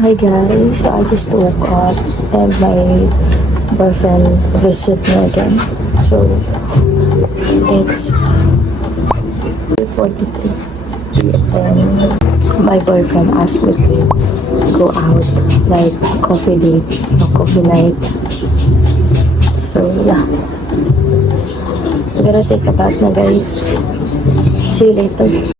Hi guys, so I just woke up and my boyfriend visited me again. So it's 43 and my boyfriend asked me to go out like coffee date or coffee night. So yeah, I'm gonna take a bath na guys. See you later.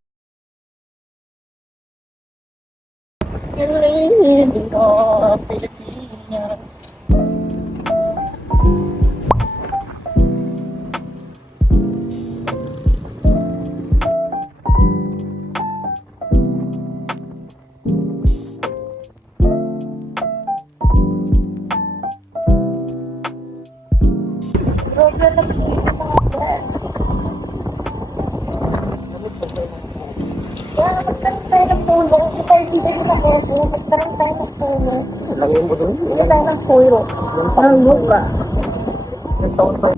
Magkaroon tayo ng puno. Hindi tayo dito sa keso. Magkaroon tayo ng puno. Lagyan mo doon. Hindi tayo ng soyo. Ng lupa. Yung taon pa.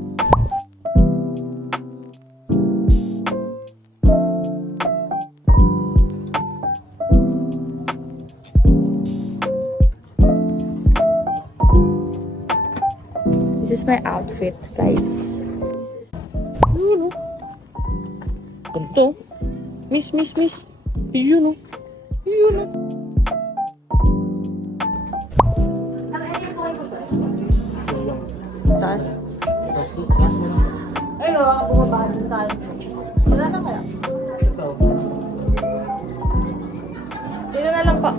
This is my outfit, guys. Yun o. Ganito. Miss. Yun o. Yun o. Taas. Gas na. Ay, wala ka bumaba ng tayo. Wala na kaya? Ikaw. Dito na lang po.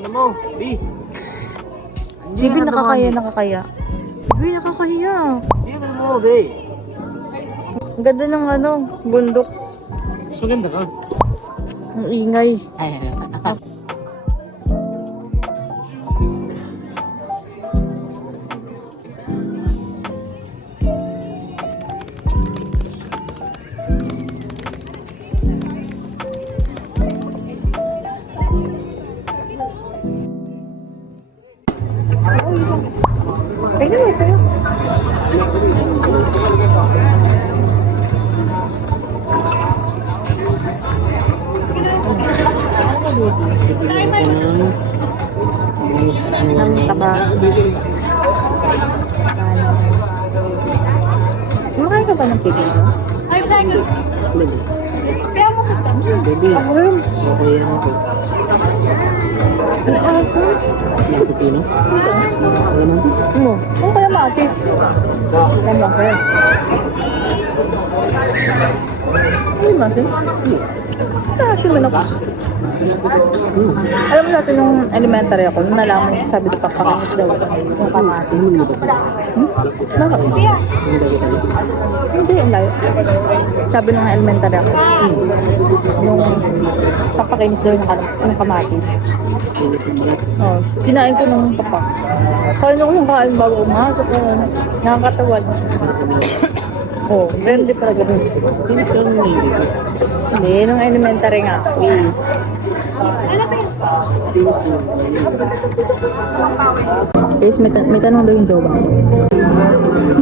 Ano mo? B. Bibi, nakakaya. Bibi, nakakaya. Ano mo, B? Ang ganda ng bundok. Mas maganda ka. Ang ingay. Ay. Tignan mo ito. Ang taba. Kumakain ka ba ng pipino? Ay, second. Kaya mo kita. Baby. Ako rin. Okay yan ako. Ang alat ko. Ang pipino. Wala man bis. Ano? Ano kaya mati? Tama ko yan. Ano mati? Kasi manok. Alam mo natin nung elementary ako, nung nalaman ko sabi ko papakinis daw yung kamati. Bakit? Hindi, ang layo. Sabi nung elementary ako, nung papakinis daw yung kamatis. Oh, kinain ko nung papa. Kaya ko nung kain bago umasok. Nakakatawad. Oh, pero hindi pala ganun. Kinis ka lang hindi. Hindi, nung elementary nga ako. Guys, may tanong daw yung jowa.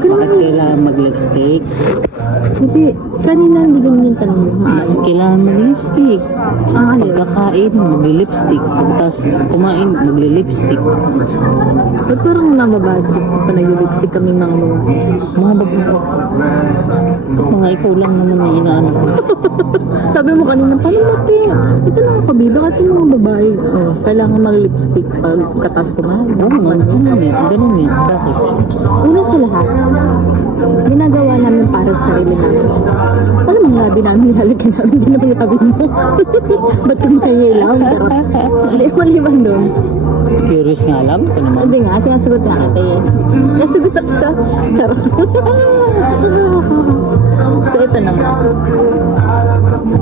Bakit kailangan mag-lipstick? Hindi, kanina hindi ganun yung tanong mo. Bakit kailangan mag-lipstick? Ano? Pagkakain, mag-lipstick. Pagkas kumain, mag-lipstick. Ba't parang nababad pa nag-lipstick kami mga Mga babae. Mga ikaw lang naman na inaano ko. Sabi mo kanina, paano natin? Ito lang ako, biba kasi mga babae. Oh, kailangan mag-lipstick pag katas kumain. Ganun yan. Bakit? Una sa lahat, ginagawa namin para sa sarili namin. Alam mo, labi namin, halikan namin, hindi naman labi mo. Ba't kumahingi lang? Hindi, maliban doon. Curious nga lang ko naman. Hindi nga, sinasagot nga kita eh. Nasagot na kita. Charot. So, ito naman.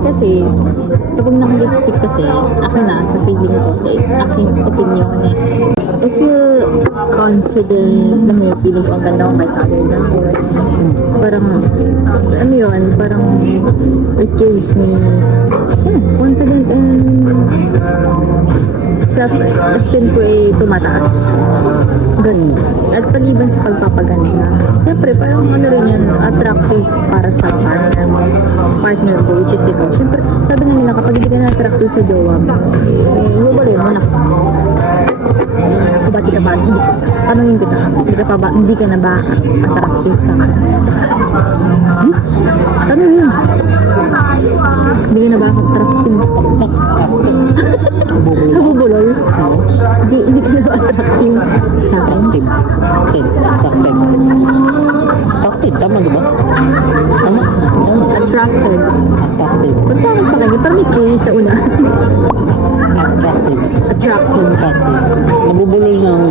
Kasi, kapag naka-lipstick kasi, akin na, sa feeling ko, aking opiniones. I feel confident na may feeling ko ang ganda ko kahit other na ako. Parang, ano yun, parang it gives me confident and self-esteem ko ay tumataas. Ganun. At paliban sa pagpapaganda, siyempre parang ano rin yun, attractive para sa partner ko, which is ikaw. Siyempre, sabi nga nila, kapag hindi ka na-attractive sa jowa mo, huwalin mo na. Kung ba't di ka ba, tanongin kita, hindi ka na ba attractive sa akin? Tanongin yun. Hindi ka na ba attractive? Nabubulol? Hindi ka na ba attractive sa akin? Attracted. Attracted, tama diba? Tama? Attracted. Attracted. Ba't parang pa kanya? Parang may K sa una. Attracted. Attractive. Attracted. Nabubulol ng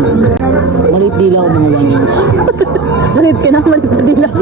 maliit dila ko mga 1 inch. Malit ka na, malit pa din ako.